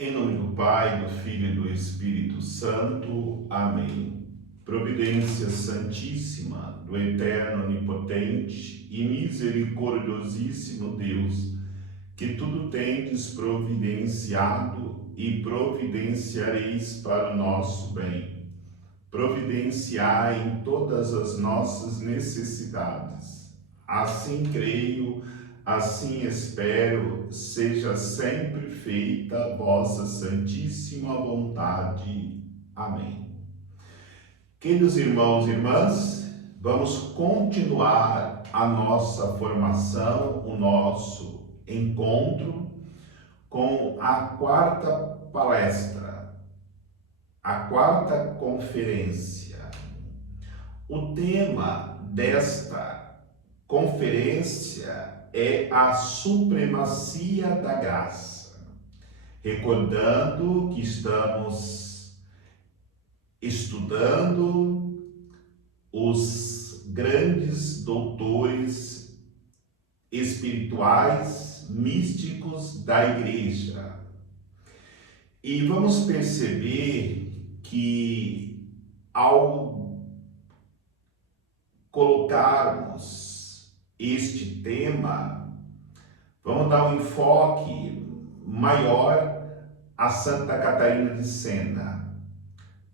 Em nome do Pai, do Filho e do Espírito Santo. Amém. Providência Santíssima do Eterno, Onipotente e Misericordiosíssimo Deus, que tudo tendes providenciado e providenciareis para o nosso bem. Providenciai em todas as nossas necessidades. Assim creio, assim espero, seja sempre feita a vossa santíssima vontade. Amém. Queridos irmãos e irmãs, vamos continuar a nossa formação, o nosso encontro com a quarta palestra, a quarta conferência. O tema desta conferência é a supremacia da graça. Recordando que estamos estudando os grandes doutores espirituais, místicos da Igreja. E vamos perceber que ao colocarmos este tema, vamos dar um enfoque maior a Santa Catarina de Sena.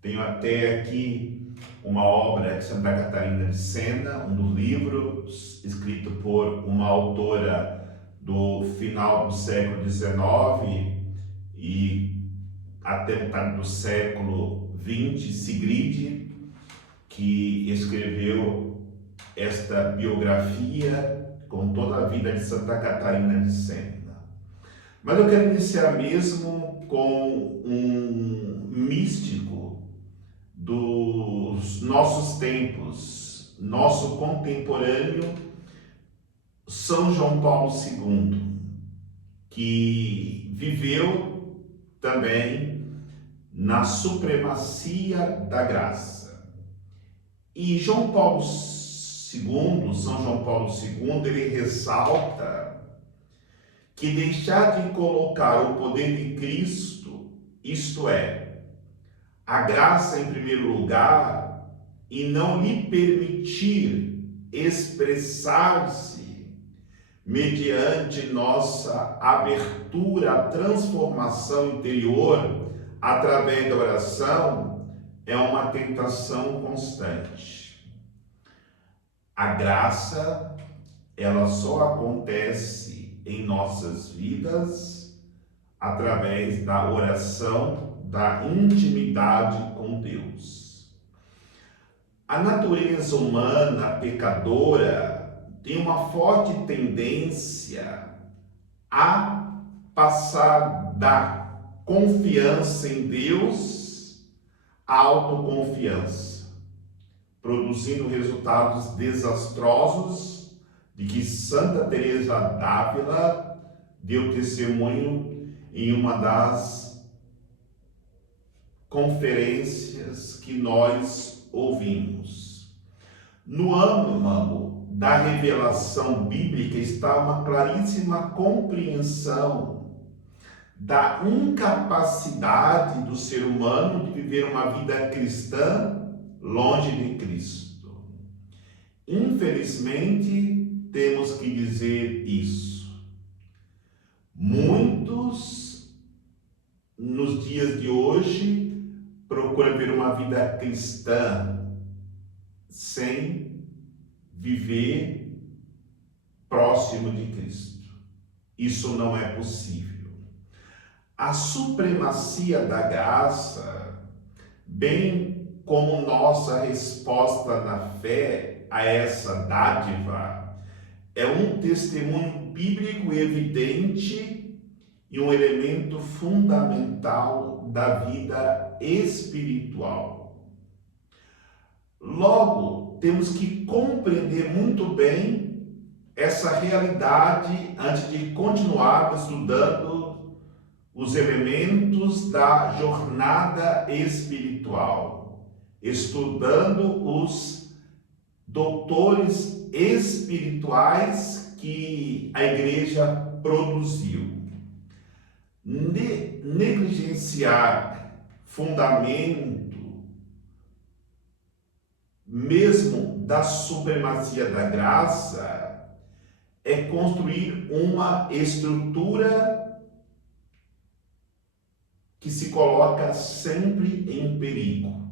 Tenho até aqui uma obra de Santa Catarina de Sena, um dos livros escrito por uma autora do final do século XIX e até metade do século XX, Sigrid, que escreveu esta biografia com toda a vida de Santa Catarina de Sena. Mas eu quero iniciar mesmo com um místico dos nossos tempos, nosso contemporâneo, São João Paulo II, que viveu também na supremacia da graça. E João Paulo II, São João Paulo II, ele ressalta que deixar de colocar o poder de Cristo, isto é, a graça em primeiro lugar, e não lhe permitir expressar-se mediante nossa abertura à transformação interior através da oração, é uma tentação constante. A graça, ela só acontece em nossas vidas através da oração, da intimidade com Deus. A natureza humana pecadora tem uma forte tendência a passar da confiança em Deus à autoconfiança, produzindo resultados desastrosos de que Santa Teresa d'Ávila deu testemunho em uma das conferências que nós ouvimos. No âmago da revelação bíblica está uma claríssima compreensão da incapacidade do ser humano de viver uma vida cristã longe de Cristo. Infelizmente, temos que dizer isso. Muitos, nos dias de hoje, procuram ver uma vida cristã sem viver próximo de Cristo. Isso não é possível. A supremacia da graça, bem como nossa resposta na fé a essa dádiva, é um testemunho bíblico evidente e um elemento fundamental da vida espiritual. Logo, temos que compreender muito bem essa realidade antes de continuar estudando os elementos da jornada espiritual, estudando os doutores espirituais que a Igreja produziu. Negligenciar fundamento, mesmo da supremacia da graça, é construir uma estrutura que se coloca sempre em perigo,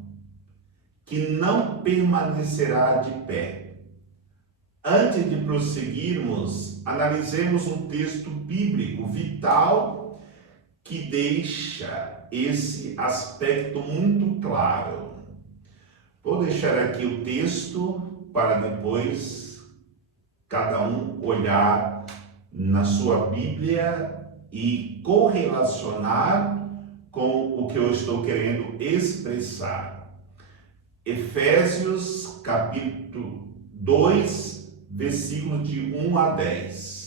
que não permanecerá de pé. Antes de prosseguirmos, analisemos um texto bíblico vital que deixa esse aspecto muito claro. Vou deixar aqui o texto para depois cada um olhar na sua Bíblia e correlacionar com o que eu estou querendo expressar. Efésios capítulo 2, versículos de 1 a 10.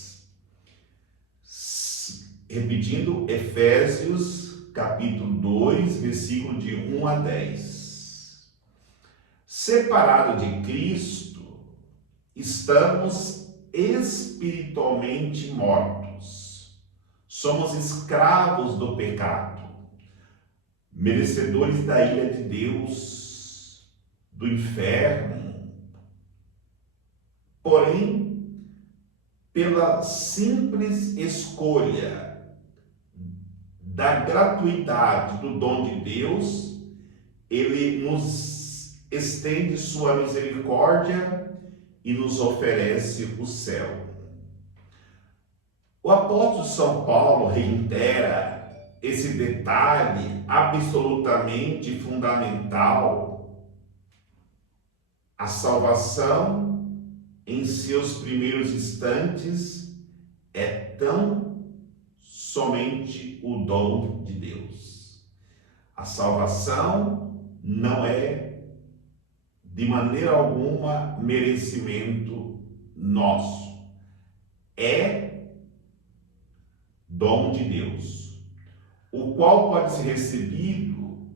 Repetindo, Efésios capítulo 2, versículo de 1 a 10. Separado de Cristo, estamos espiritualmente mortos. Somos escravos do pecado, merecedores da ira de Deus, do inferno. Porém, pela simples escolha da gratuidade do dom de Deus, Ele nos estende sua misericórdia e nos oferece o céu. O apóstolo São Paulo reitera esse detalhe absolutamente fundamental. A salvação, em seus primeiros instantes, é tão somente o dom de Deus. A salvação não é de maneira alguma merecimento nosso. É dom de Deus, o qual pode ser recebido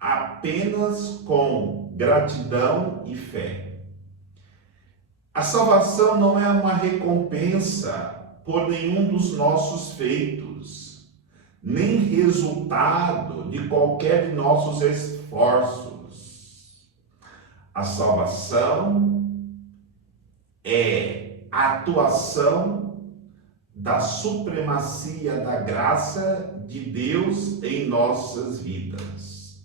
apenas com gratidão e fé. A salvação não é uma recompensa por nenhum dos nossos feitos, nem resultado de qualquer de nossos esforços. A salvação é a atuação da supremacia da graça de Deus em nossas vidas.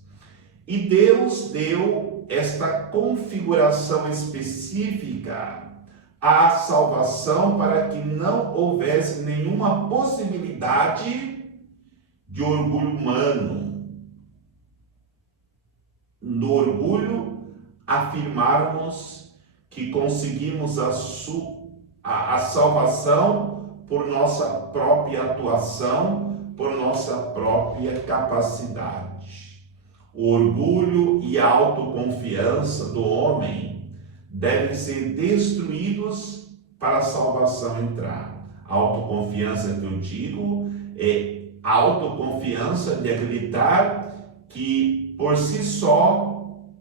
E Deus deu esta configuração específica à salvação para que não houvesse nenhuma possibilidade de orgulho humano. No orgulho, afirmarmos que conseguimos a salvação por nossa própria atuação, por nossa própria capacidade. O orgulho e a autoconfiança do homem devem ser destruídos para a salvação entrar. A autoconfiança que eu digo é a autoconfiança de acreditar que por si só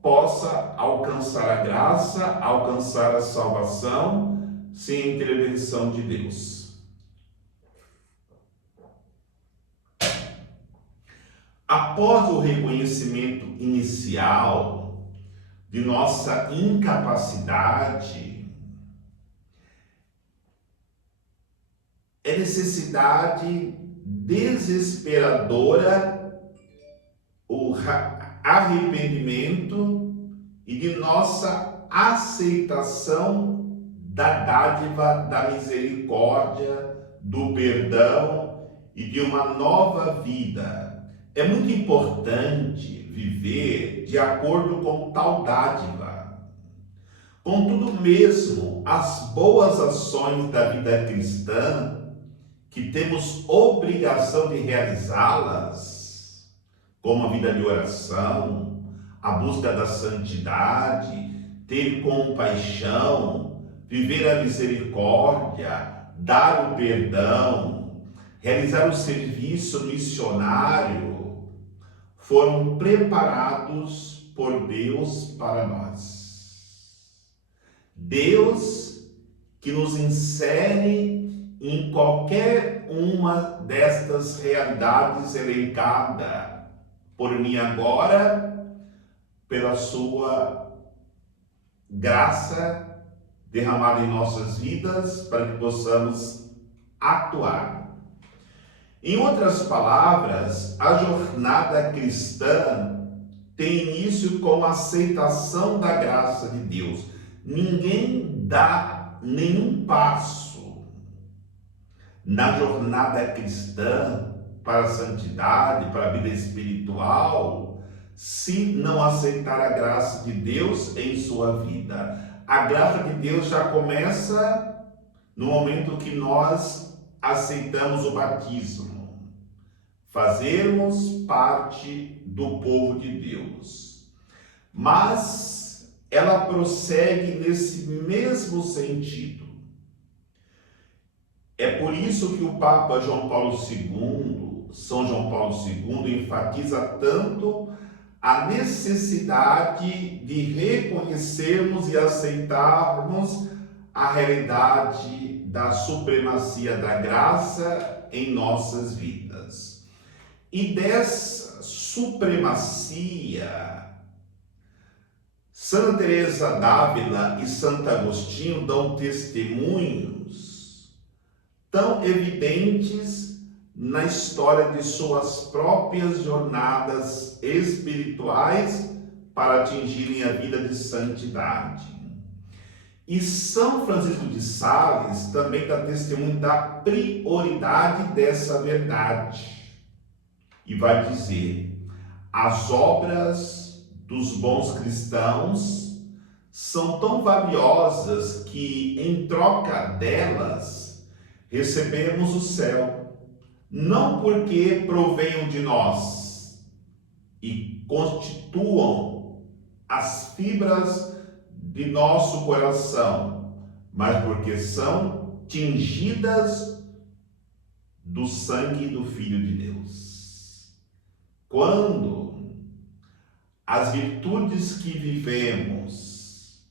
possa alcançar a graça, alcançar a salvação sem a intervenção de Deus. Após o reconhecimento inicial de nossa incapacidade, é necessidade desesperadora o arrependimento e de nossa aceitação da dádiva da misericórdia, do perdão e de uma nova vida. É muito importante viver de acordo com tal dádiva. Contudo, mesmo as boas ações da vida cristã, que temos obrigação de realizá-las, como a vida de oração, a busca da santidade, ter compaixão, viver a misericórdia, dar o perdão, realizar o serviço missionário, foram preparados por Deus para nós. Deus que nos insere em qualquer uma destas realidades elencada por mim agora, pela sua graça derramada em nossas vidas, para que possamos atuar. Em outras palavras, a jornada cristã tem início com a aceitação da graça de Deus. Ninguém dá nenhum passo na jornada cristã para a santidade, para a vida espiritual, se não aceitar a graça de Deus em sua vida. A graça de Deus já começa no momento que nós aceitamos o batismo, fazermos parte do povo de Deus. Mas ela prossegue nesse mesmo sentido. É por isso que o Papa João Paulo II, São João Paulo II, enfatiza tanto a necessidade de reconhecermos e aceitarmos a realidade da supremacia da graça em nossas vidas. E dessa supremacia, Santa Teresa d'Ávila e Santo Agostinho dão testemunhos tão evidentes na história de suas próprias jornadas espirituais para atingirem a vida de santidade. E São Francisco de Sales também dá testemunho da prioridade dessa verdade. E vai dizer: as obras dos bons cristãos são tão valiosas que, em troca delas, recebemos o céu. Não porque provenham de nós e constituam as fibras de nosso coração, mas porque são tingidas do sangue do Filho de Deus. Quando as virtudes que vivemos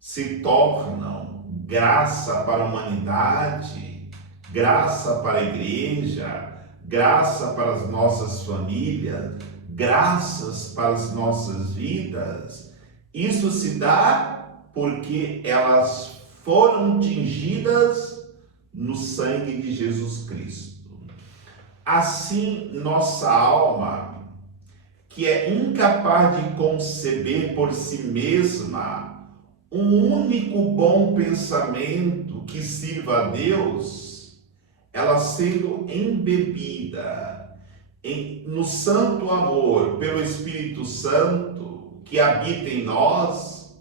se tornam graça para a humanidade, graça para a igreja, graça para as nossas famílias, graças para as nossas vidas, isso se dá porque elas foram tingidas no sangue de Jesus Cristo. Assim, nossa alma, que é incapaz de conceber por si mesma um único bom pensamento que sirva a Deus, ela sendo embebida no santo amor pelo Espírito Santo que habita em nós,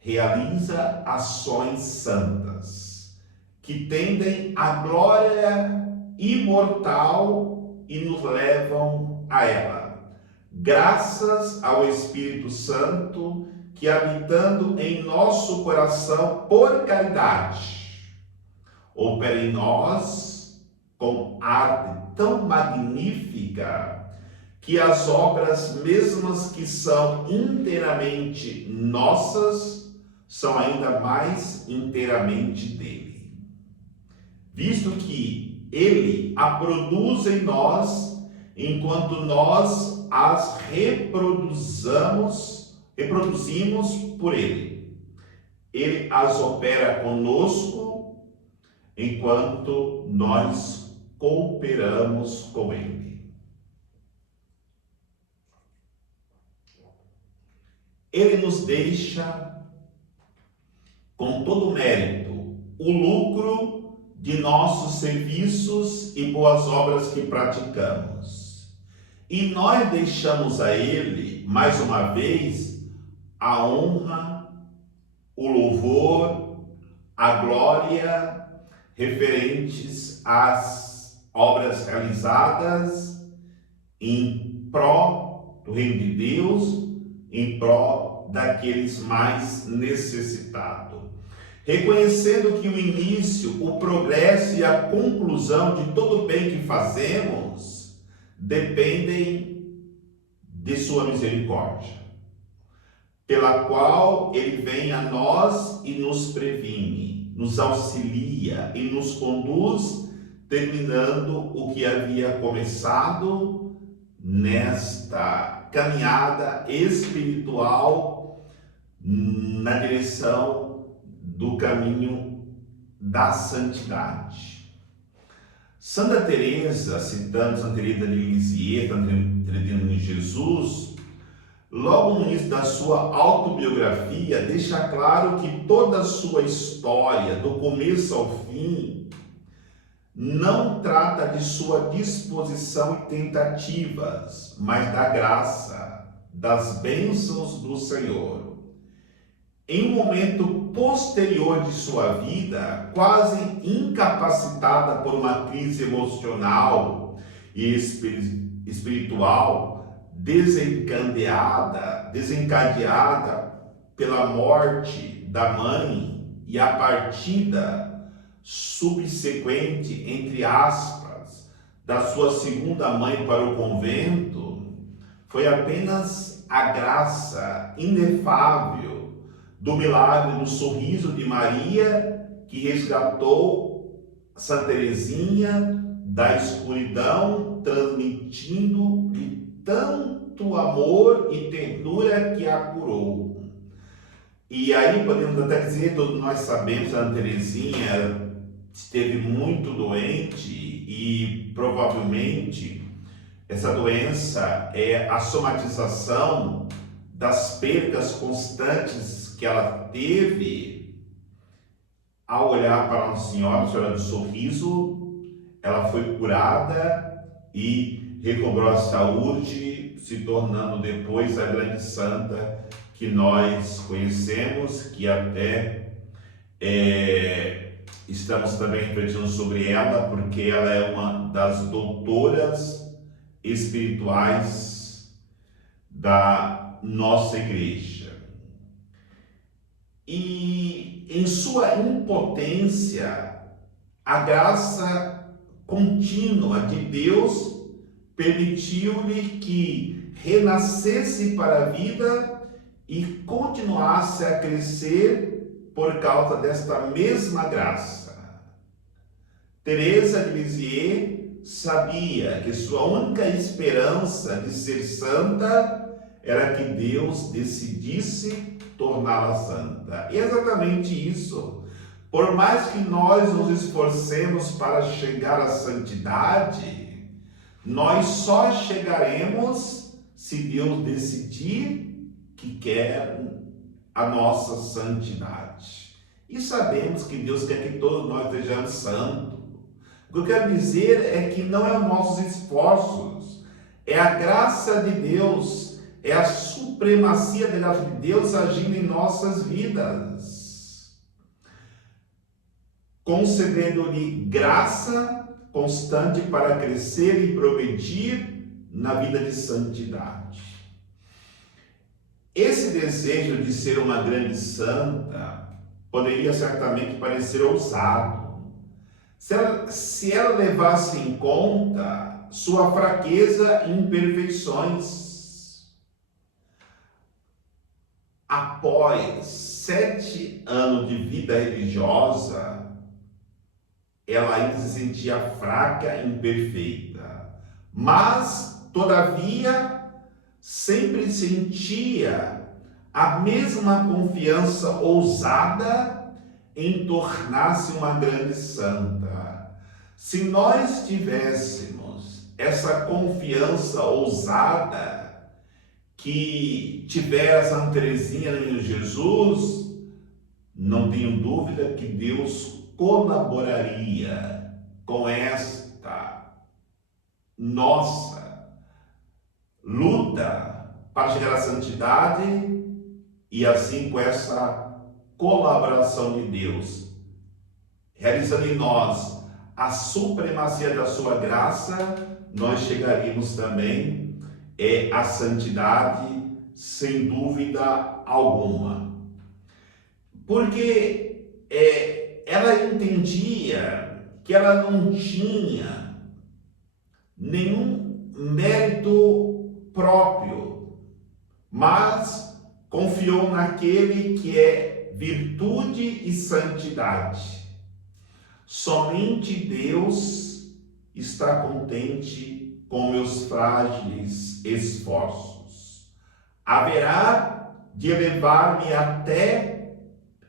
realiza ações santas que tendem à glória imortal e nos levam a ela, graças ao Espírito Santo que, habitando em nosso coração por caridade, opera em nós com arte tão magnífica que as obras mesmas que são inteiramente nossas são ainda mais inteiramente dele, visto que ele a produz em nós enquanto nós as reproduzimos por ele. Ele as opera conosco enquanto nós cooperamos com ele. Ele nos deixa com todo o mérito o lucro de nossos serviços e boas obras que praticamos. E nós deixamos a ele, mais uma vez, a honra, o louvor, a glória referentes às obras realizadas em pró do reino de Deus, em pró daqueles mais necessitados. Reconhecendo que o início, o progresso e a conclusão de todo o bem que fazemos dependem de sua misericórdia, pela qual ele vem a nós e nos previne, nos auxilia e nos conduz, terminando o que havia começado nesta caminhada espiritual na direção do caminho da santidade. Santa Teresa, citando Santa Teresa de Lisieux, acreditando em Jesus, logo no início da sua autobiografia, deixa claro que toda a sua história, do começo ao fim, não trata de sua disposição e tentativas, mas da graça, das bênçãos do Senhor. Em um momento posterior de sua vida, quase incapacitada por uma crise emocional e espiritual, desencadeada pela morte da mãe e a partida subsequente, entre aspas, da sua segunda mãe para o convento, foi apenas a graça inefável do milagre do sorriso de Maria que resgatou Santa Teresinha da escuridão, transmitindo-lhe tanto amor e ternura que a curou. E aí podemos até dizer, todos nós sabemos, Santa Teresinha esteve muito doente e provavelmente essa doença é a somatização das perdas constantes que ela teve ao olhar para Nossa Senhora, Senhora do Sorriso. Ela foi curada e recobrou a saúde, se tornando depois a grande santa que nós conhecemos, que até estamos também refletindo sobre ela, porque ela é uma das doutoras espirituais da nossa igreja. E em sua impotência, a graça contínua de Deus permitiu-lhe que renascesse para a vida e continuasse a crescer por causa desta mesma graça. Teresa de Lisieux sabia que sua única esperança de ser santa era que Deus decidisse torná-la santa. E é exatamente isso. Por mais que nós nos esforcemos para chegar à santidade, nós só chegaremos se Deus decidir que quer a nossa santidade. E sabemos que Deus quer que todos nós sejamos santos. O que eu quero dizer é que não é os nossos esforços, é a graça de Deus, é a supremacia da graça de Deus agindo em nossas vidas, concedendo-lhe graça constante para crescer e progredir na vida de santidade. Esse desejo de ser uma grande santa poderia certamente parecer ousado, se ela levasse em conta sua fraqueza e imperfeições. Após 7 anos de vida religiosa, ela ainda se sentia fraca e imperfeita, mas, todavia, sempre sentia a mesma confiança ousada em tornar-se uma grande santa. Se nós tivéssemos essa confiança ousada que tiver a Santa Teresinha em Jesus, não tenho dúvida que Deus colaboraria com esta nossa luta para chegar à santidade, e assim com essa colaboração de Deus, realizando em nós a supremacia da sua graça, nós chegaríamos também à santidade, sem dúvida alguma. Porque ela entendia que ela não tinha nenhum mérito próprio, mas confiou naquele que é virtude e santidade. Somente Deus está contente com meus frágeis esforços. Haverá de elevar-me até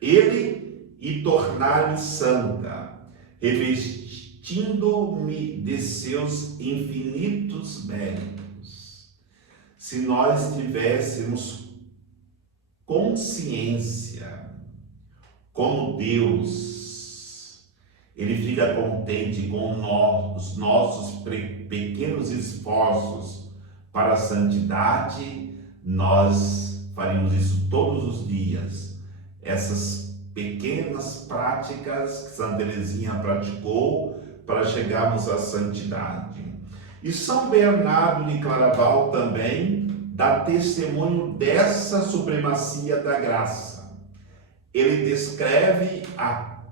Ele e tornar-me santa, revestindo-me de seus infinitos méritos. Se nós tivéssemos consciência como Deus, Ele fica contente com os nossos pequenos esforços para a santidade, nós faríamos isso todos os dias. Essas pequenas práticas que Santa Teresinha praticou para chegarmos à santidade. E São Bernardo de Claraval também dá testemunho dessa supremacia da graça. Ele descreve a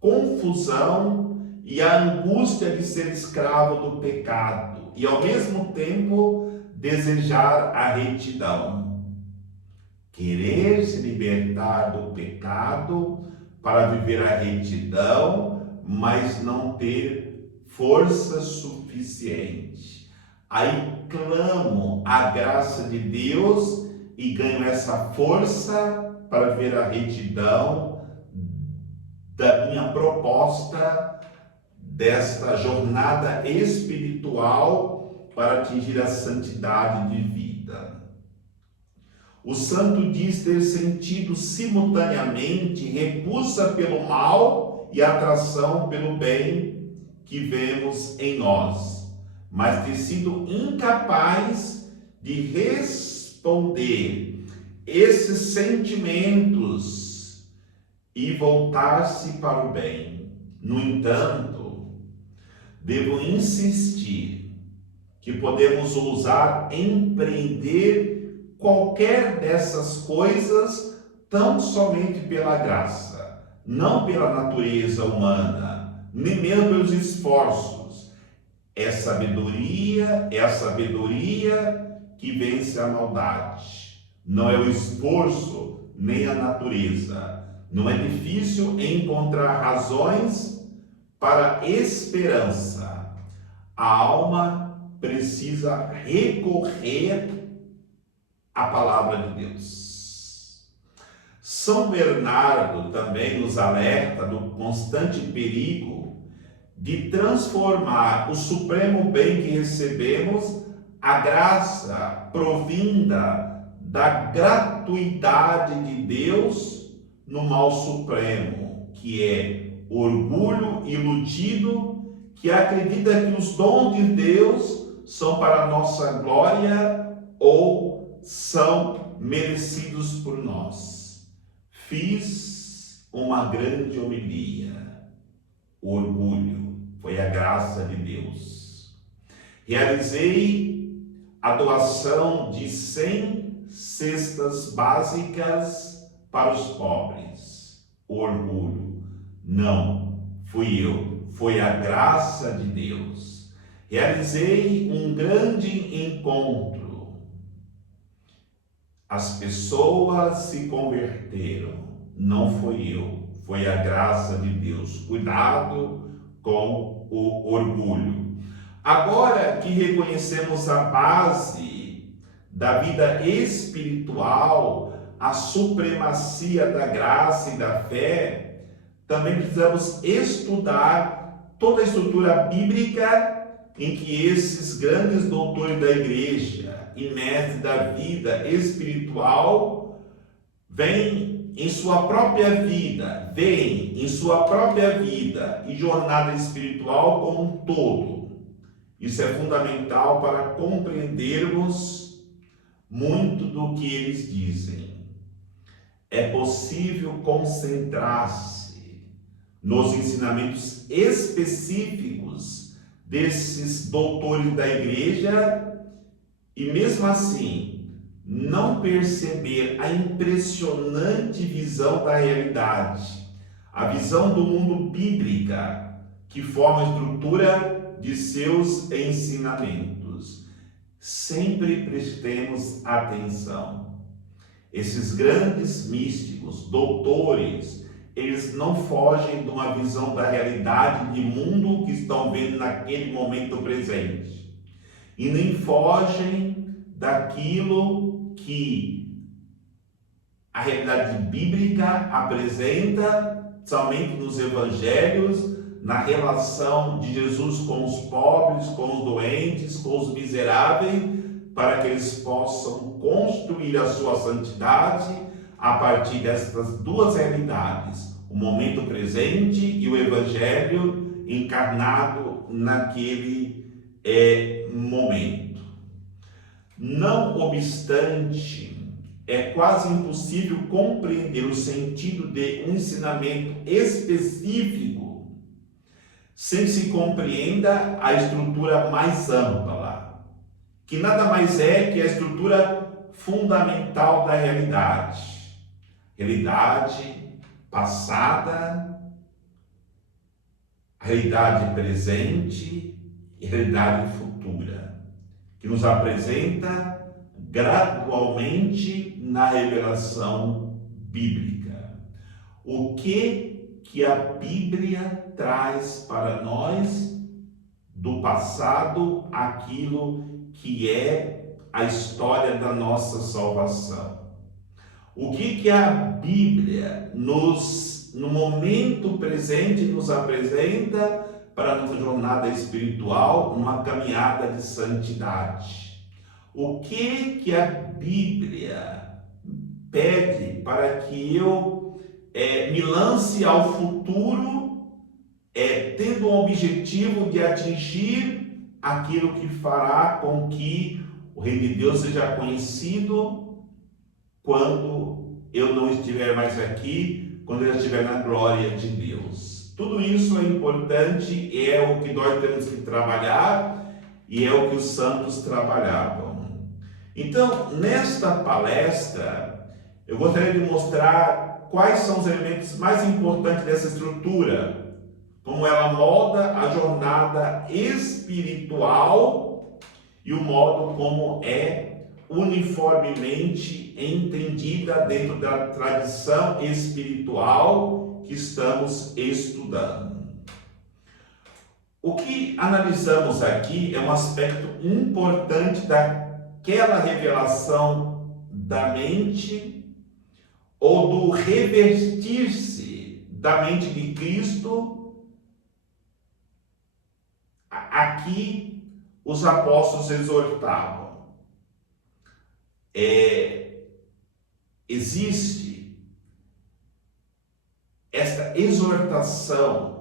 confusão e a angústia de ser escravo do pecado e, ao mesmo tempo, desejar a retidão. Querer se libertar do pecado para viver a retidão, mas não ter força suficiente. Aí clamo a graça de Deus e ganho essa força para ver a retidão da minha proposta desta jornada espiritual para atingir a santidade de vida. O santo diz ter sentido simultaneamente repulsa pelo mal e atração pelo bem que vemos em nós, mas ter sido incapaz de responder esses sentimentos e voltar-se para o bem. No entanto, devo insistir que podemos ousar empreender qualquer dessas coisas tão somente pela graça, não pela natureza humana, nem mesmo pelos esforços. É a sabedoria que vence a maldade. Não é o esforço, nem a natureza. Não é difícil encontrar razões para a esperança. A alma precisa recorrer à palavra de Deus. São Bernardo também nos alerta do constante perigo de transformar o supremo bem que recebemos, a graça provinda da gratuidade de Deus, no mal supremo, que é orgulho iludido, que acredita que os dons de Deus são para a nossa glória ou são merecidos por nós. Fiz uma grande homilia. O orgulho foi a graça de Deus. Realizei a doação de 100 cestas básicas para os pobres. O orgulho. Não, fui eu. Foi a graça de Deus. Realizei um grande encontro. As pessoas se converteram. Não fui eu. Foi a graça de Deus. Cuidado com o orgulho. Agora que reconhecemos a base da vida espiritual, a supremacia da graça e da fé, também precisamos estudar toda a estrutura bíblica em que esses grandes doutores da igreja e mestres da vida espiritual veem em sua própria vida e jornada espiritual como um todo. Isso é fundamental para compreendermos muito do que eles dizem. É possível concentrar-se nos ensinamentos específicos desses doutores da igreja e, mesmo assim, não perceber a impressionante visão da realidade, a visão do mundo bíblica que forma a estrutura de seus ensinamentos. Sempre prestemos atenção. Esses grandes místicos, doutores, eles não fogem de uma visão da realidade de mundo que estão vendo naquele momento presente. E nem fogem daquilo que a realidade bíblica apresenta somente nos evangelhos, na relação de Jesus com os pobres, com os doentes, com os miseráveis, para que eles possam construir a sua santidade a partir dessas duas realidades, o momento presente e o evangelho encarnado naquele momento. Não obstante, é quase impossível compreender o sentido de um ensinamento específico sem se compreenda a estrutura mais ampla, que nada mais é que a estrutura fundamental da realidade. Realidade passada, realidade presente e realidade futura, que nos apresenta gradualmente na revelação bíblica. O que a Bíblia traz para nós do passado, aquilo que é a história da nossa salvação. O que a Bíblia no momento presente nos apresenta para a nossa jornada espiritual, numa caminhada de santidade. O que a Bíblia pede para que eu me lance ao futuro, tendo o objetivo de atingir aquilo que fará com que o Reino de Deus seja conhecido quando eu não estiver mais aqui, quando eu estiver na glória de Deus. Tudo isso é importante, é o que nós temos que trabalhar e é o que os santos trabalhavam. Então, nesta palestra, eu gostaria de mostrar quais são os elementos mais importantes dessa estrutura, como ela molda a jornada espiritual e o modo como é uniformemente entendida dentro da tradição espiritual que estamos estudando. O que analisamos aqui é um aspecto importante daquela revelação da mente ou do revestir-se da mente de Cristo. Aqui os apóstolos exortavam. Existe esta exortação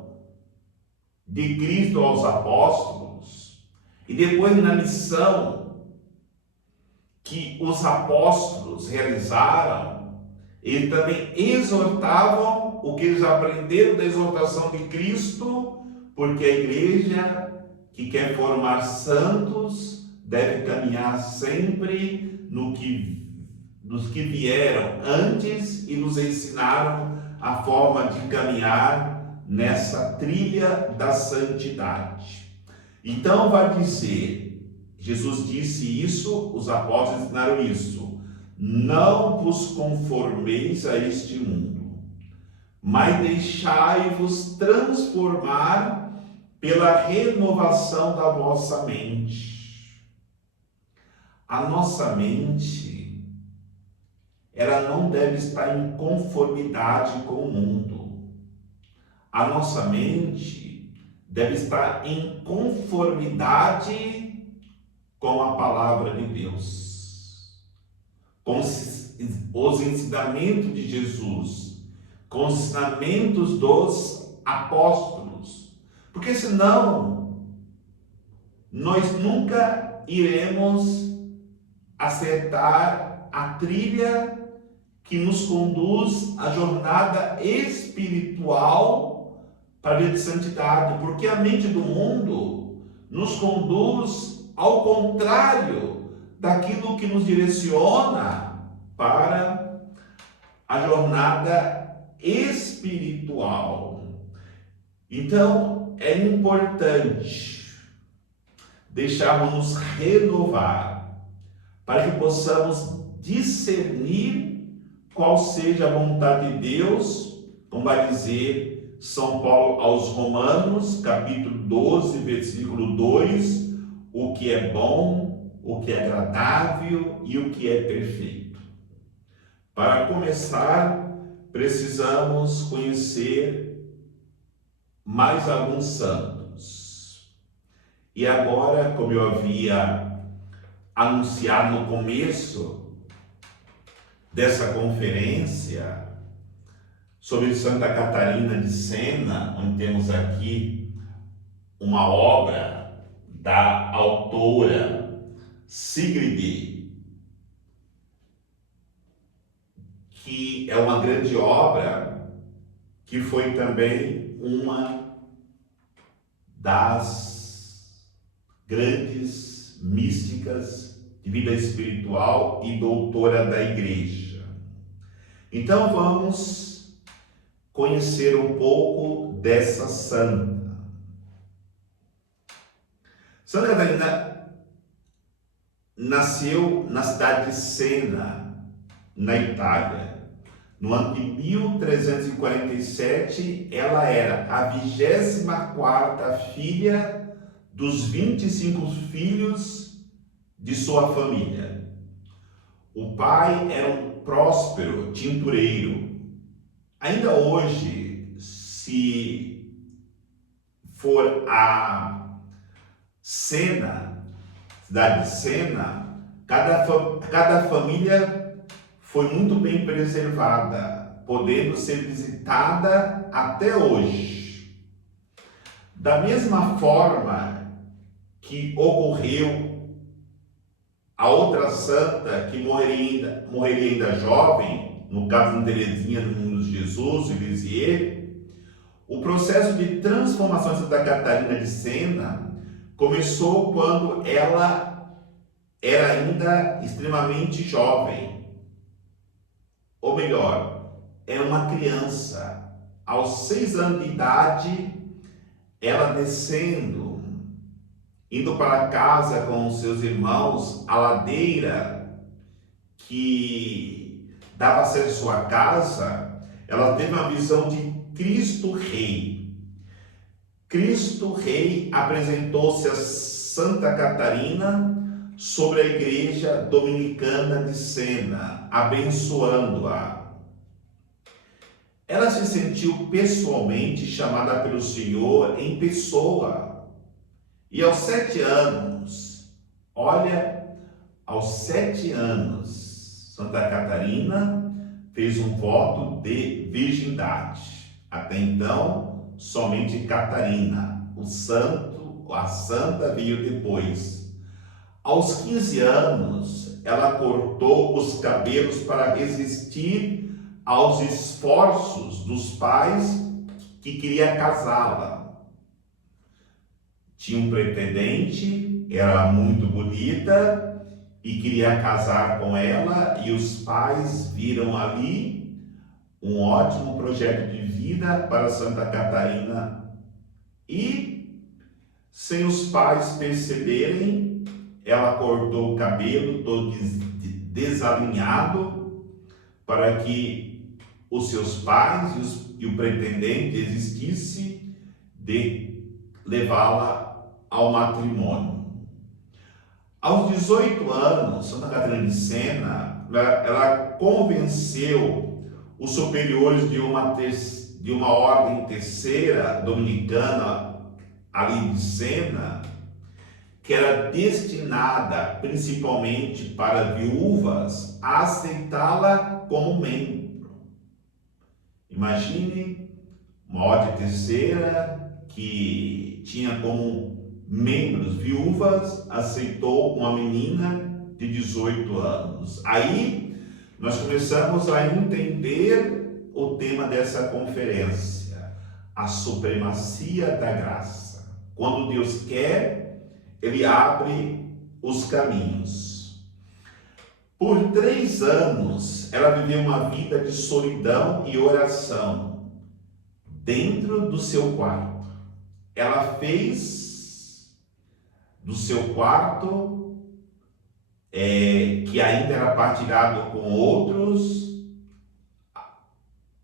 de Cristo aos apóstolos, e depois na missão que os apóstolos realizaram, eles também exortavam o que eles aprenderam da exortação de Cristo, porque a igreja que quer formar santos deve caminhar sempre nos que vieram antes e nos ensinaram a forma de caminhar nessa trilha da santidade. Então vai dizer, Jesus disse isso, os apóstolos ensinaram isso: não vos conformeis a este mundo, mas deixai-vos transformar pela renovação da vossa mente. A nossa mente, ela não deve estar em conformidade com o mundo. A nossa mente deve estar em conformidade com a palavra de Deus, com os ensinamentos de Jesus, com os ensinamentos dos apóstolos, porque senão nós nunca iremos acertar a trilha que nos conduz à jornada espiritual para a vida de santidade, porque a mente do mundo nos conduz ao contrário daquilo que nos direciona para a jornada espiritual. Então, é importante deixarmos-nos renovar para que possamos discernir qual seja a vontade de Deus, como vai dizer São Paulo aos Romanos, capítulo 12, versículo 2, o que é bom, o que é agradável e o que é perfeito. Para começar, precisamos conhecer mais alguns santos. E agora, como eu havia anunciado no começo dessa conferência sobre Santa Catarina de Sena, onde temos aqui uma obra da autora Sigrid, que é uma grande obra, que foi também uma das grandes místicas de vida espiritual e doutora da Igreja. Então vamos conhecer um pouco dessa santa. Santa Catarina nasceu na cidade de Sena, na Itália. No ano de 1347, ela era a 24ª filha dos 25 filhos de sua família. O pai era um próspero tintureiro. Ainda hoje, se for a Sena, cidade de Sena, cada família foi muito bem preservada, podendo ser visitada até hoje. Da mesma forma que ocorreu a outra santa que morreria ainda jovem, no caso de Teresinha do Menino Jesus e Lisieux, o processo de transformação de Santa Catarina de Sena começou quando ela era ainda extremamente jovem. Ou melhor, era uma criança. Aos 6 anos de idade, ela descendo, indo para casa com seus irmãos, a ladeira que dava acesso à sua casa, ela teve uma visão de Cristo Rei. Cristo Rei apresentou-se a Santa Catarina sobre a igreja dominicana de Sena, abençoando-a. Ela se sentiu pessoalmente chamada pelo Senhor em pessoa. E aos 7 anos, aos 7 anos, Santa Catarina fez um voto de virgindade. Até então, somente Catarina, a santa veio depois. Aos 15 anos, ela cortou os cabelos para resistir aos esforços dos pais que queria casá-la. Tinha um pretendente, era muito bonita e queria casar com ela, e os pais viram ali um ótimo projeto de vida para Santa Catarina. E, sem os pais perceberem, ela cortou o cabelo todo desalinhado para que os seus pais e o pretendente desistisse de levá-la ao matrimônio. Aos 18 anos, Santa Catarina de Sena, ela convenceu os superiores de uma ordem terceira dominicana ali de Sena, que era destinada principalmente para viúvas, a aceitá-la como membro. Imagine uma ordem terceira que tinha como membros viúvas, aceitou uma menina de 18 anos. Aí nós começamos a entender o tema dessa conferência, a supremacia da graça. Quando Deus quer, Ele abre os caminhos. Por 3 anos, ela viveu uma vida de solidão e oração dentro do seu quarto. Ela fez do seu quarto, que ainda era partilhado com outros,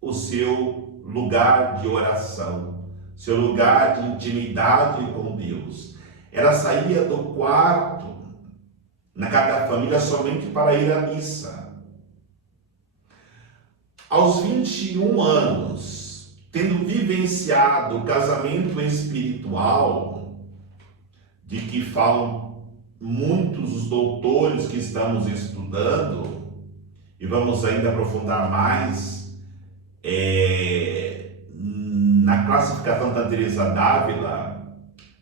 o seu lugar de oração, seu lugar de intimidade com Deus. Ela saía do quarto na casa da família somente para ir à missa. Aos 21 anos, tendo vivenciado o casamento espiritual, de que falam muitos os doutores que estamos estudando, e vamos ainda aprofundar mais na classificação da Teresa d'Ávila,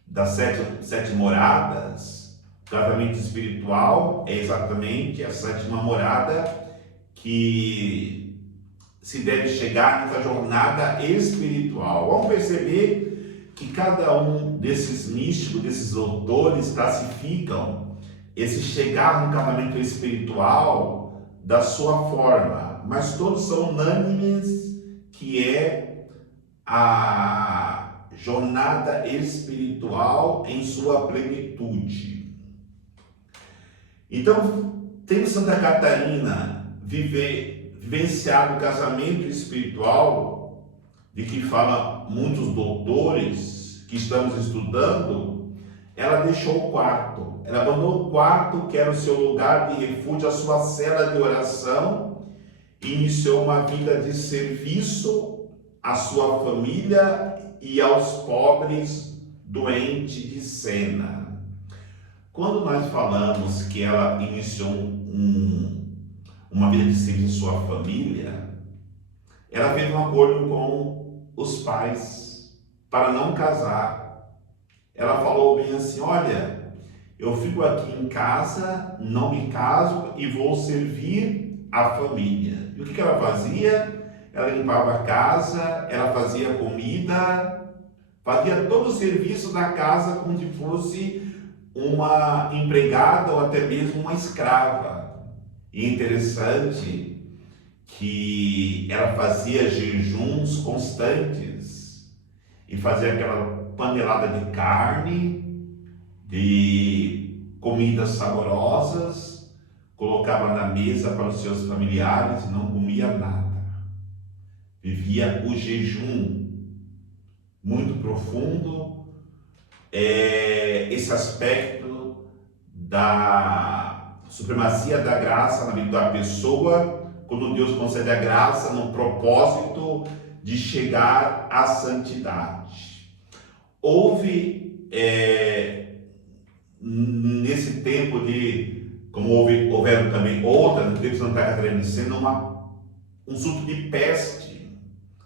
das sete moradas. O casamento espiritual é exatamente a sétima morada que se deve chegar nessa jornada espiritual. Vamos perceber que cada um desses místicos, desses autores, classificam esse chegar no casamento espiritual da sua forma, mas todos são unânimes que é a jornada espiritual em sua plenitude. Então, tendo Santa Catarina vivenciado o casamento espiritual, de que fala muitos doutores que estamos estudando, ela deixou o quarto. Ela abandonou o quarto, que era o seu lugar de refúgio, a sua cela de oração, e iniciou uma vida de serviço à sua família e aos pobres doentes de Sena. Quando nós falamos que ela iniciou uma vida de serviço à sua família, ela fez um acordo com os pais para não casar. Ela falou bem assim: olha, eu fico aqui em casa, não me caso e vou servir a família. E o que ela fazia? Ela limpava a casa, ela fazia comida, fazia todo o serviço da casa como se fosse uma empregada ou até mesmo uma escrava. E é interessante que ela fazia jejuns constantes e fazia aquela panelada de carne, de comidas saborosas, colocava na mesa para os seus familiares e não comia nada. Vivia o jejum muito profundo. Esse aspecto da supremacia da graça na vida da pessoa, quando Deus concede a graça no propósito de chegar à santidade. Houve nesse tempo como houveram também outras, no tempo de Santa Catarina de Sena, um surto de peste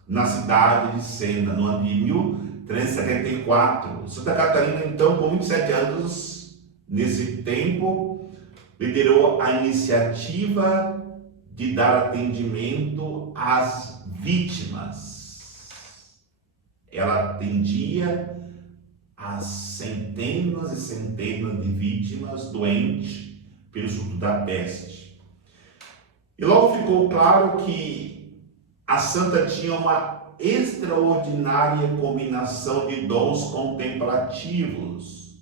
na cidade de Sena, no ano de 1374. Santa Catarina, então, com 27 anos, nesse tempo, liderou a iniciativa de dar atendimento às vítimas. Ela atendia às centenas e centenas de vítimas doentes pelo surto da peste. E logo ficou claro que a santa tinha uma extraordinária combinação de dons contemplativos,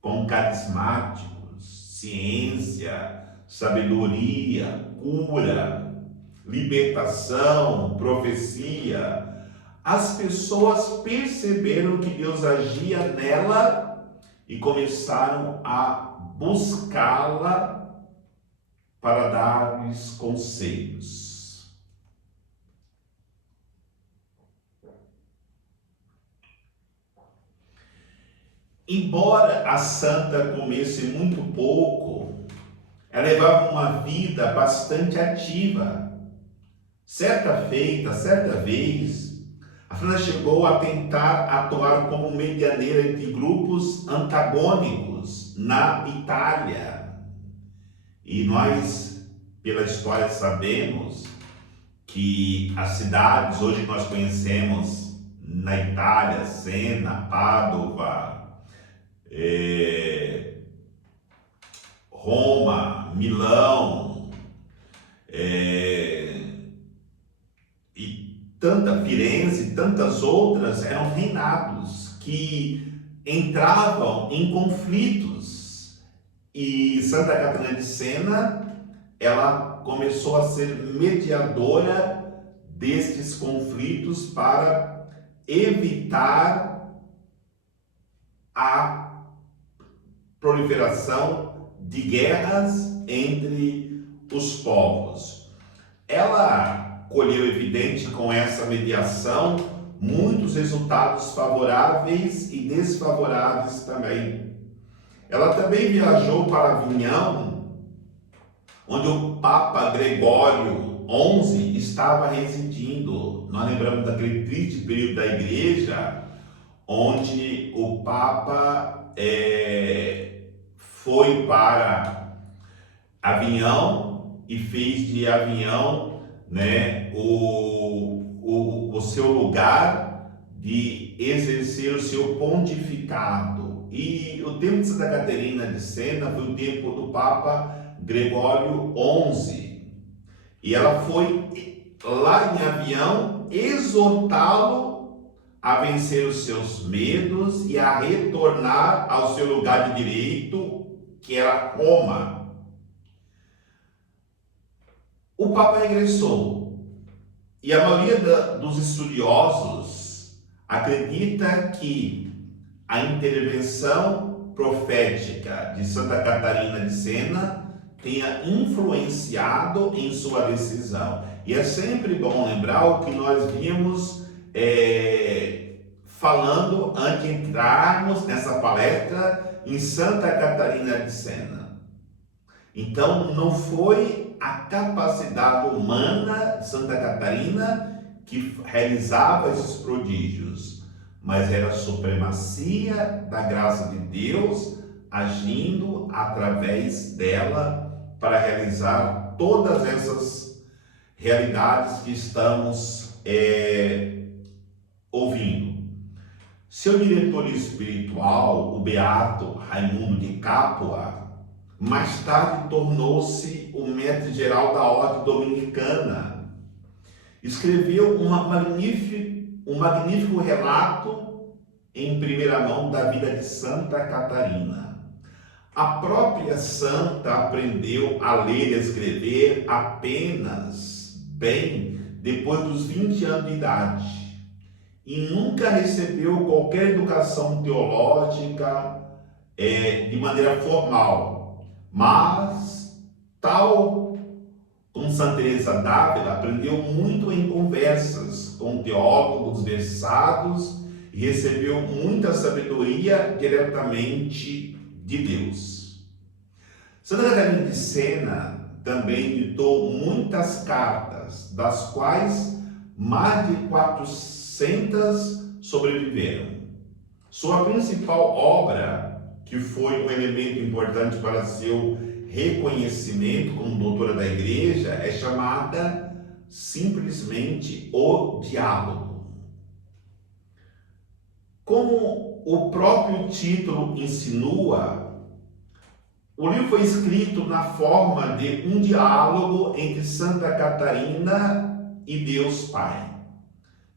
com carismáticos, ciência, sabedoria, cura, libertação, profecia. As pessoas perceberam que Deus agia nela e começaram a buscá-la para dar-lhes conselhos. Embora a santa comesse muito pouco, ela levava uma vida bastante ativa. Certa vez, a santa chegou a tentar atuar como medianeira entre grupos antagônicos na Itália. E nós, pela história, sabemos que as cidades hoje nós conhecemos na Itália, Sena, Pádua, Roma, Milão, e Firenze e tantas outras, eram reinados que entravam em conflitos. E Santa Catarina de Sena, ela começou a ser mediadora destes conflitos para evitar a proliferação de guerras entre os povos. Ela colheu, evidente, com essa mediação, muitos resultados favoráveis e desfavoráveis também. Ela também viajou para Avignão, onde o Papa Gregório XI estava residindo. Nós lembramos daquele triste período da Igreja, onde o Papa foi para Avignão e fez de Avignão, né, o seu lugar de exercer o seu pontificado. E o tempo de Santa Catarina de Sena foi o tempo do Papa Gregório XI. E ela foi lá em Avignão exortá-lo a vencer os seus medos e a retornar ao seu lugar de direito, que era Roma. O Papa regressou. E a maioria dos estudiosos acredita que a intervenção profética de Santa Catarina de Sena tenha influenciado em sua decisão. E é sempre bom lembrar o que nós vimos falando antes de entrarmos nessa palestra em Santa Catarina de Sena. Então, não foi a capacidade humana de Santa Catarina que realizava esses prodígios, mas era a supremacia da graça de Deus agindo através dela para realizar todas essas realidades que estamos ouvindo. Seu diretor espiritual, o beato Raimundo de Capua, mais tarde tornou-se o mestre-geral da Ordem Dominicana. Escreveu um magnífico relato em primeira mão da vida de Santa Catarina. A própria santa aprendeu a ler e escrever apenas bem depois dos 20 anos de idade e nunca recebeu qualquer educação teológica de maneira formal. Mas, tal como Santa Teresa d'Ávila, aprendeu muito em conversas com teólogos versados e recebeu muita sabedoria diretamente de Deus. Santa Catarina de Sena também ditou muitas cartas, das quais mais de 400 sobreviveram. Sua principal obra, que foi um elemento importante para seu reconhecimento como doutora da Igreja, é chamada simplesmente O Diálogo. Como o próprio título insinua, o livro foi escrito na forma de um diálogo entre Santa Catarina e Deus Pai.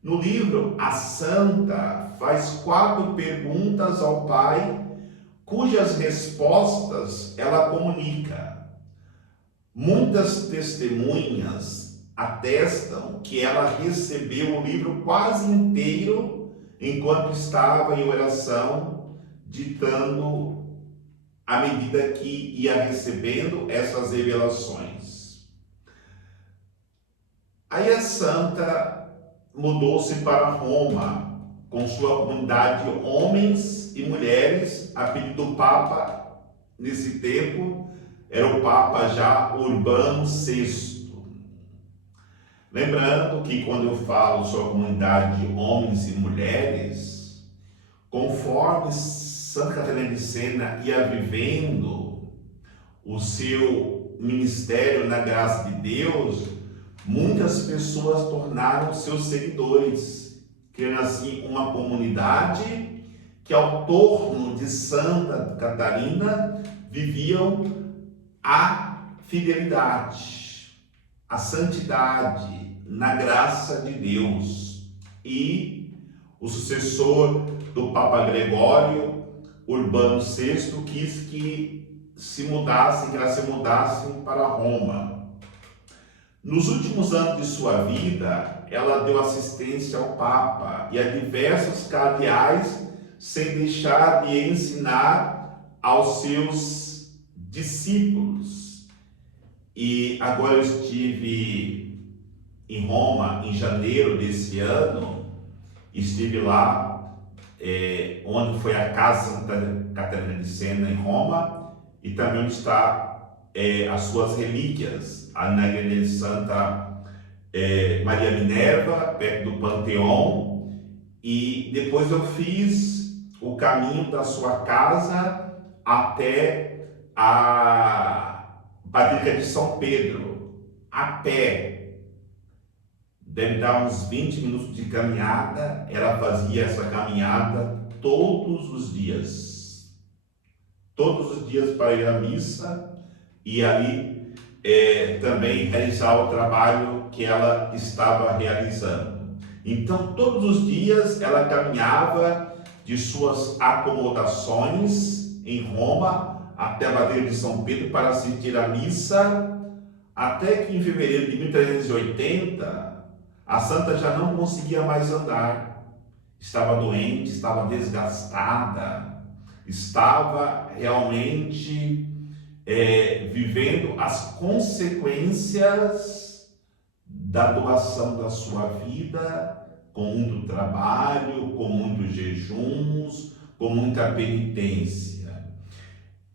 No livro, a santa faz 4 perguntas ao Pai, cujas respostas ela comunica. Muitas testemunhas atestam que ela recebeu o livro quase inteiro enquanto estava em oração, ditando à medida que ia recebendo essas revelações. Aí a santa mudou-se para Roma, com sua comunidade de homens e mulheres, a pedido do Papa. Nesse tempo, era o Papa já Urbano VI. Lembrando que quando eu falo sobre a comunidade de homens e mulheres, conforme Santa Catarina de Sena ia vivendo o seu ministério na graça de Deus, muitas pessoas tornaram seus seguidores, criando assim uma comunidade que ao torno de Santa Catarina viviam a fidelidade, a santidade na graça de Deus. E o sucessor do Papa Gregório, Urbano VI, quis que elas se mudassem para Roma. Nos últimos anos de sua vida, ela deu assistência ao Papa e a diversos cardeais, sem deixar de ensinar aos seus discípulos. E agora eu estive em Roma em janeiro desse ano, estive lá onde foi a casa Santa Catarina de Sena em Roma, e também onde está as suas relíquias, na igreja de Santa Maria Minerva, perto do Panteão. E depois eu fiz o caminho da sua casa até a Basílica de São Pedro, a pé. Deve dar uns 20 minutos de caminhada. Ela fazia essa caminhada todos os dias para ir à missa, e ali também realizar o trabalho que ela estava realizando. Então, todos os dias ela caminhava de suas acomodações em Roma até a Basílica de São Pedro para assistir à missa, até que em fevereiro de 1380 a santa já não conseguia mais andar. Estava doente, estava desgastada, estava realmente vivendo as consequências da doação da sua vida, com muito trabalho, com muitos jejuns, com muita penitência.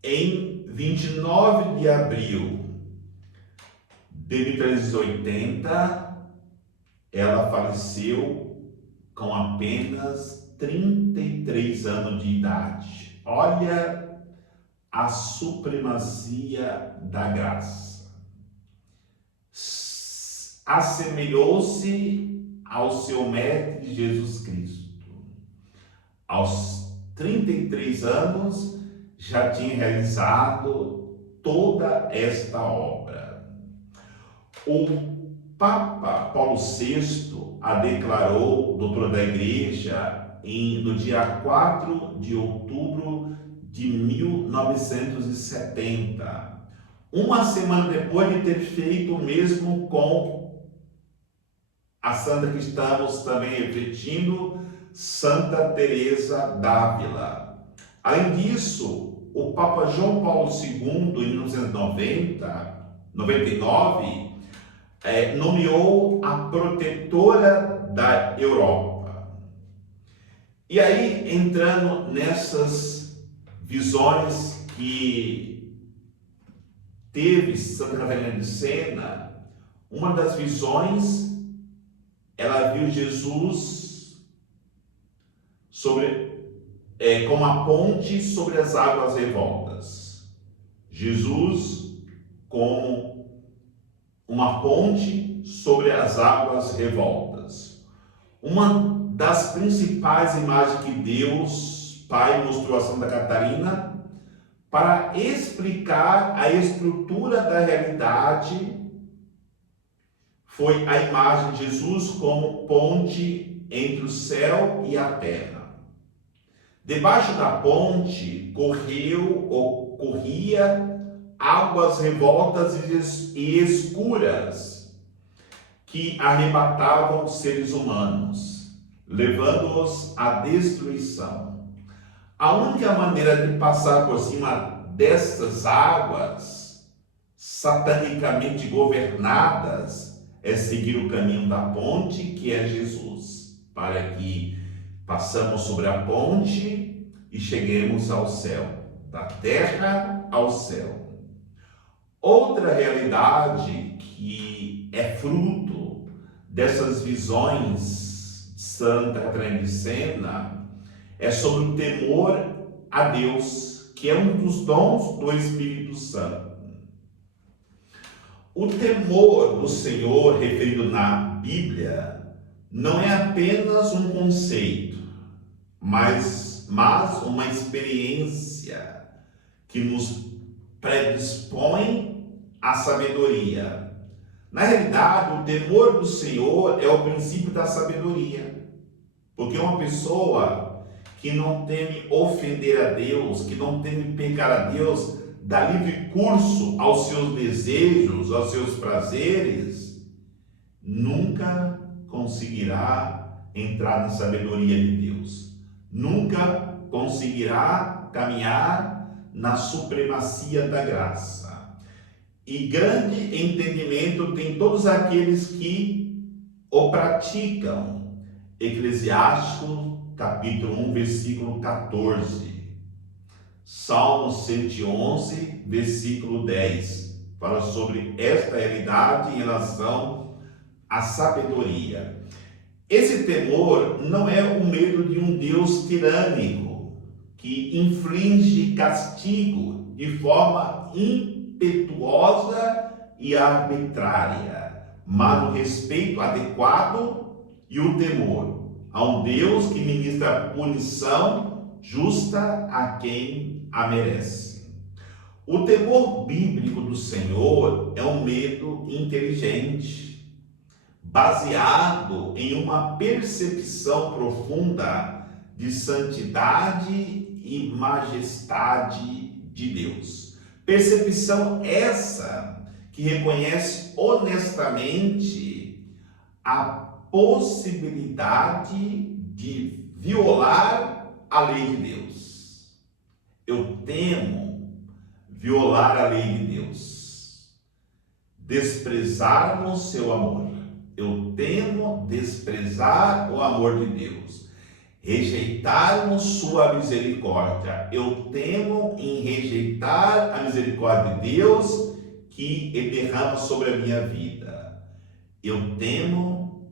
Em 29 de abril de 1380, ela faleceu com apenas 33 anos de idade. Olha a supremacia da graça. Assemelhou-se ao seu mestre Jesus Cristo. Aos 33 anos já tinha realizado toda esta obra. O Papa Paulo VI a declarou doutora da Igreja no dia 4 de outubro de 1970, uma semana depois de ter feito o mesmo com a santa que estamos também refletindo, Santa Teresa d'Ávila. Além disso, o Papa João Paulo II, em 1999, nomeou a protetora da Europa. E aí, entrando nessas visões que teve Santa Catarina de Sena, uma das visões, ela viu Jesus como a ponte sobre as águas revoltas. Jesus como uma ponte sobre as águas revoltas. Uma das principais imagens que Deus Pai mostrou a Santa Catarina para explicar a estrutura da realidade foi a imagem de Jesus como ponte entre o céu e a terra. Debaixo da ponte corria águas revoltas e escuras que arrebatavam os seres humanos, levando-os à destruição. A única maneira de passar por cima dessas águas satanicamente governadas é seguir o caminho da ponte, que é Jesus, para que passamos sobre a ponte e cheguemos ao céu, da terra ao céu. Outra realidade que é fruto dessas visões de Santa Catarina de Sena é sobre o temor a Deus, que é um dos dons do Espírito Santo. O temor do Senhor, referido na Bíblia, não é apenas um conceito, mas uma experiência que nos predispõe à sabedoria. Na realidade, o temor do Senhor é o princípio da sabedoria, porque uma pessoa que não teme ofender a Deus, que não teme pecar a Deus, dá livre curso aos seus desejos, aos seus prazeres, nunca conseguirá entrar na sabedoria de Deus, nunca conseguirá caminhar na supremacia da graça. E grande entendimento tem todos aqueles que o praticam. Eclesiástico, capítulo 1, versículo 14. Salmo 111, versículo 10. Fala sobre esta realidade em relação à sabedoria. Esse temor não é o medo de um Deus tirânico, que inflige castigo de forma impetuosa e arbitrária, mas o respeito adequado e o temor a um Deus que ministra punição justa a quem a merece. O temor bíblico do Senhor é um medo inteligente, baseado em uma percepção profunda de santidade e majestade de Deus. Percepção essa que reconhece honestamente a possibilidade de violar a lei de Deus. Eu temo violar a lei de Deus, desprezarmos seu amor. Eu temo desprezar o amor de Deus, rejeitarmos sua misericórdia. Eu temo em rejeitar a misericórdia de Deus que ele derrama sobre a minha vida. Eu temo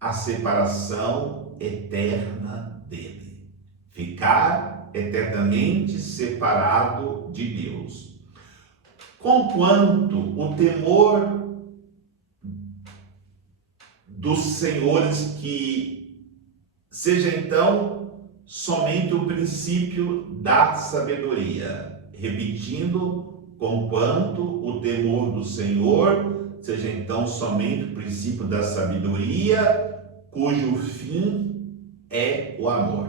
a separação eterna dele, ficar eternamente separado de Deus. Conquanto o temor dos senhores que seja então somente o princípio da sabedoria, repetindo, conquanto o temor do Senhor seja então somente o princípio da sabedoria, cujo fim é o amor.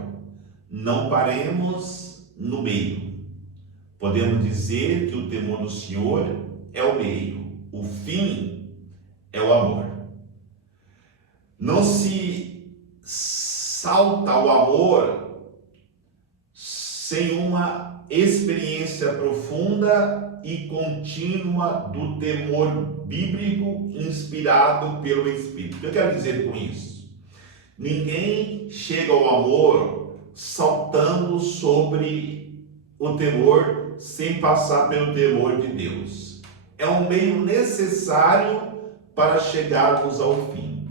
Não paremos no meio. Podemos dizer que o temor do Senhor é o meio, o fim é o amor. Não se salta o amor sem uma experiência profunda e contínua do temor bíblico inspirado pelo Espírito. O que eu quero dizer com isso? Ninguém chega ao amor saltando sobre o temor sem passar pelo temor de Deus. É um meio necessário para chegarmos ao fim.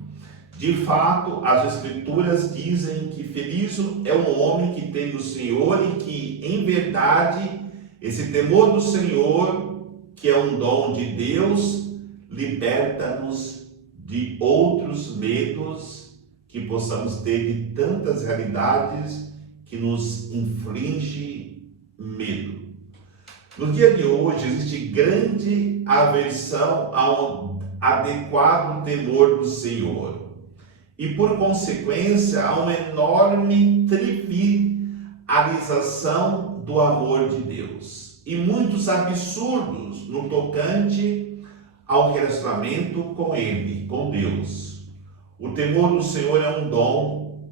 De fato, as Escrituras dizem que feliz é o homem que tem o Senhor e que, em verdade, esse temor do Senhor, que é um dom de Deus, liberta-nos de outros medos que possamos ter de tantas realidades que nos inflige medo. No dia de hoje, existe grande aversão a um adequado temor do Senhor. E, por consequência, há uma enorme trivialização do amor de Deus. E muitos absurdos no tocante ao relacionamento com Ele, com Deus. O temor do Senhor é um dom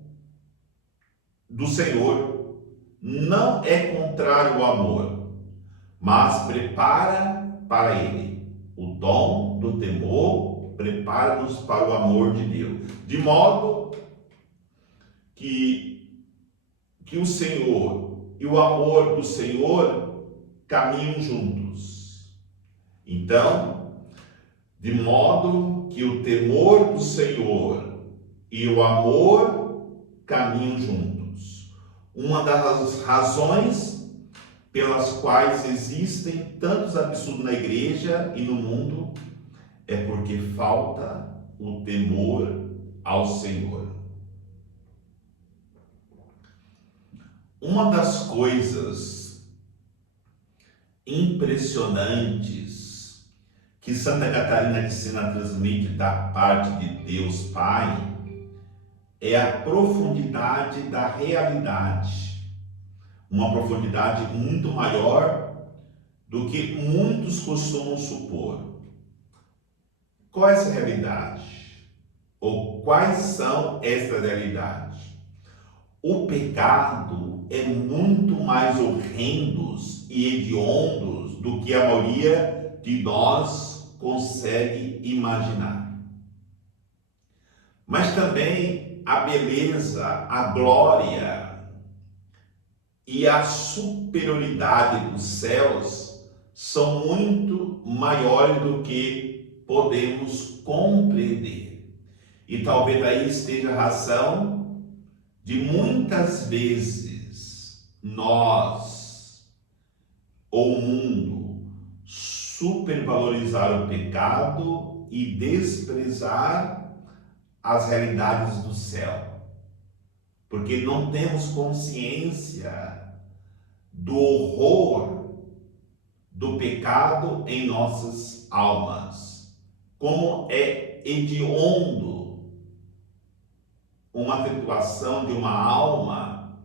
do Senhor. Não é contrário ao amor, mas prepara para Ele. O dom do temor prepara-nos para o amor de Deus, de modo que o Senhor e o amor do Senhor caminham juntos. Então, de modo que o temor do Senhor e o amor caminham juntos. Uma das razões pelas quais existem tantos absurdos na igreja e no mundo é porque falta o temor ao Senhor. Uma das coisas impressionantes que Santa Catarina de Sena transmite da parte de Deus Pai é a profundidade da realidade. Uma profundidade muito maior do que muitos costumam supor. Qual é essa realidade? Ou quais são essas realidades? O pecado é muito mais horrendos e hediondos do que a maioria de nós consegue imaginar. Mas também a beleza, a glória e a superioridade dos céus são muito maiores do que podemos compreender. E talvez aí esteja a razão de muitas vezes nós, ou o mundo, supervalorizar o pecado e desprezar as realidades do céu, porque não temos consciência do horror do pecado em nossas almas, como é hediondo uma situação de uma alma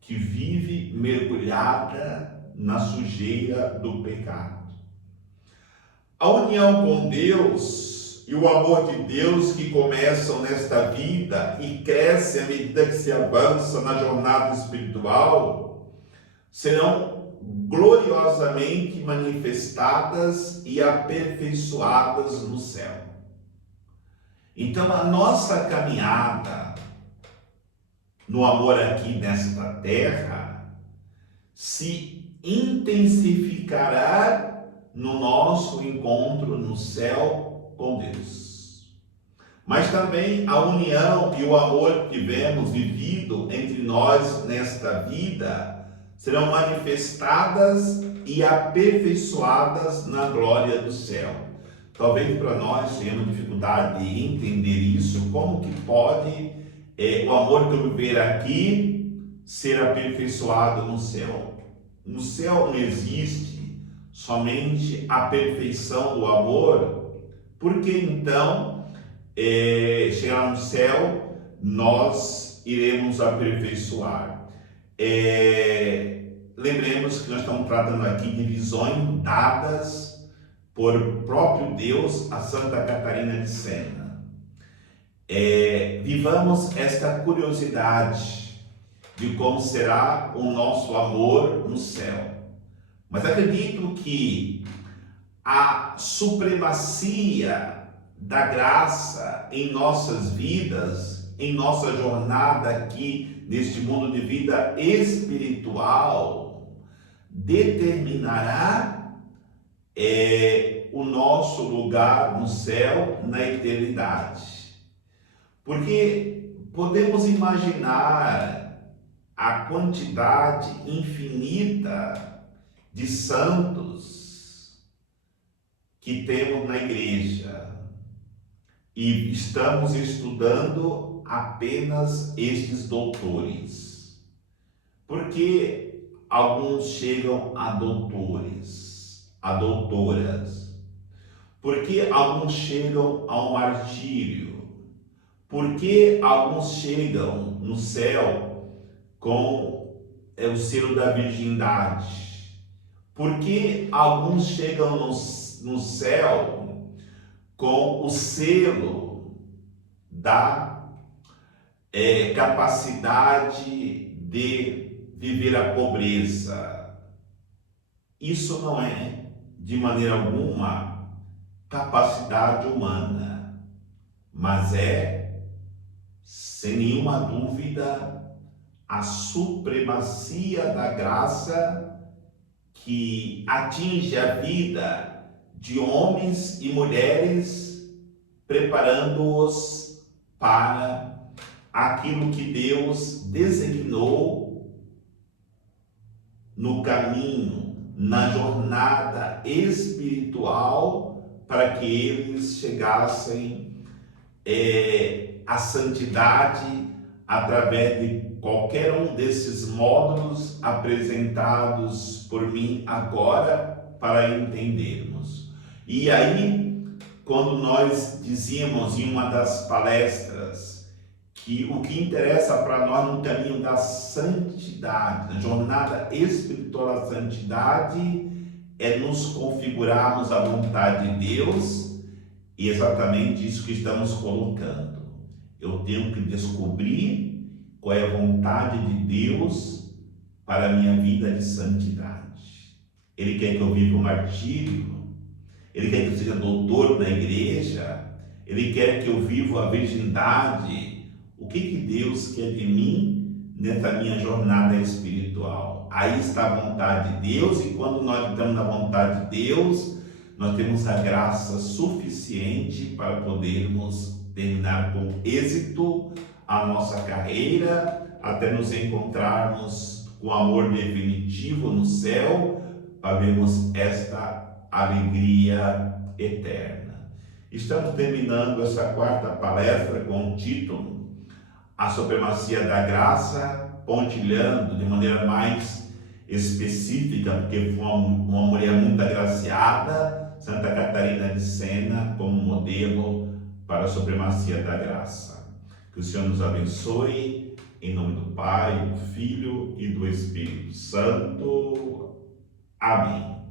que vive mergulhada na sujeira do pecado. A união com Deus e o amor de Deus que começam nesta vida e cresce à medida que se avança na jornada espiritual, serão gloriosamente manifestadas e aperfeiçoadas no céu. Então a nossa caminhada no amor aqui nesta terra se intensificará no nosso encontro no céu com Deus. Mas também a união e o amor que tivemos vivido entre nós nesta vida serão manifestadas e aperfeiçoadas na glória do céu. Talvez para nós tenhamos dificuldade de entender isso, como que pode o amor que eu viver aqui ser aperfeiçoado no céu. No céu não existe somente a perfeição do amor, porque então, chegar no céu, nós iremos aperfeiçoar. Lembremos que nós estamos tratando aqui de visões dadas por próprio Deus a Santa Catarina de Sena. Vivamos esta curiosidade de como será o nosso amor no céu. Mas acredito que a supremacia da graça em nossas vidas, em nossa jornada aqui neste mundo de vida espiritual, determinará o nosso lugar no céu na eternidade. Porque podemos imaginar a quantidade infinita de santos que temos na igreja e estamos estudando apenas estes doutores. Porque alguns chegam a doutores, a doutoras? Porque alguns chegam ao martírio? Porque alguns chegam no céu com o selo da virgindade? Porque alguns chegam no céu com o selo da capacidade de viver a pobreza? Isso não é, de maneira alguma, capacidade humana, mas sem nenhuma dúvida, a supremacia da graça que atinge a vida de homens e mulheres, preparando-os para aquilo que Deus designou no caminho, na jornada espiritual, para que eles chegassem a santidade através de qualquer um desses módulos apresentados por mim agora para entendermos. E aí, quando nós dizíamos em uma das palestras que o que interessa para nós no caminho da santidade, na jornada espiritual da santidade, é nos configurarmos à vontade de Deus E é exatamente isso que estamos colocando. Eu tenho que descobrir qual é a vontade de Deus para a minha vida de santidade. Ele quer que eu viva o martírio, Ele quer que eu seja doutor na igreja, Ele quer que eu viva a virgindade. O que Deus quer de mim nessa minha jornada espiritual? Aí está a vontade de Deus, e quando nós estamos na vontade de Deus, nós temos a graça suficiente para podermos terminar com êxito a nossa carreira, até nos encontrarmos com o amor definitivo no céu, para vermos esta alegria eterna. Estamos terminando essa quarta palestra com o título A Supremacia da Graça, pontilhando de maneira mais específica, porque foi uma mulher muito agraciada, Santa Catarina de Sena, como modelo para a supremacia da graça. Que o Senhor nos abençoe, em nome do Pai, do Filho e do Espírito Santo. Amém.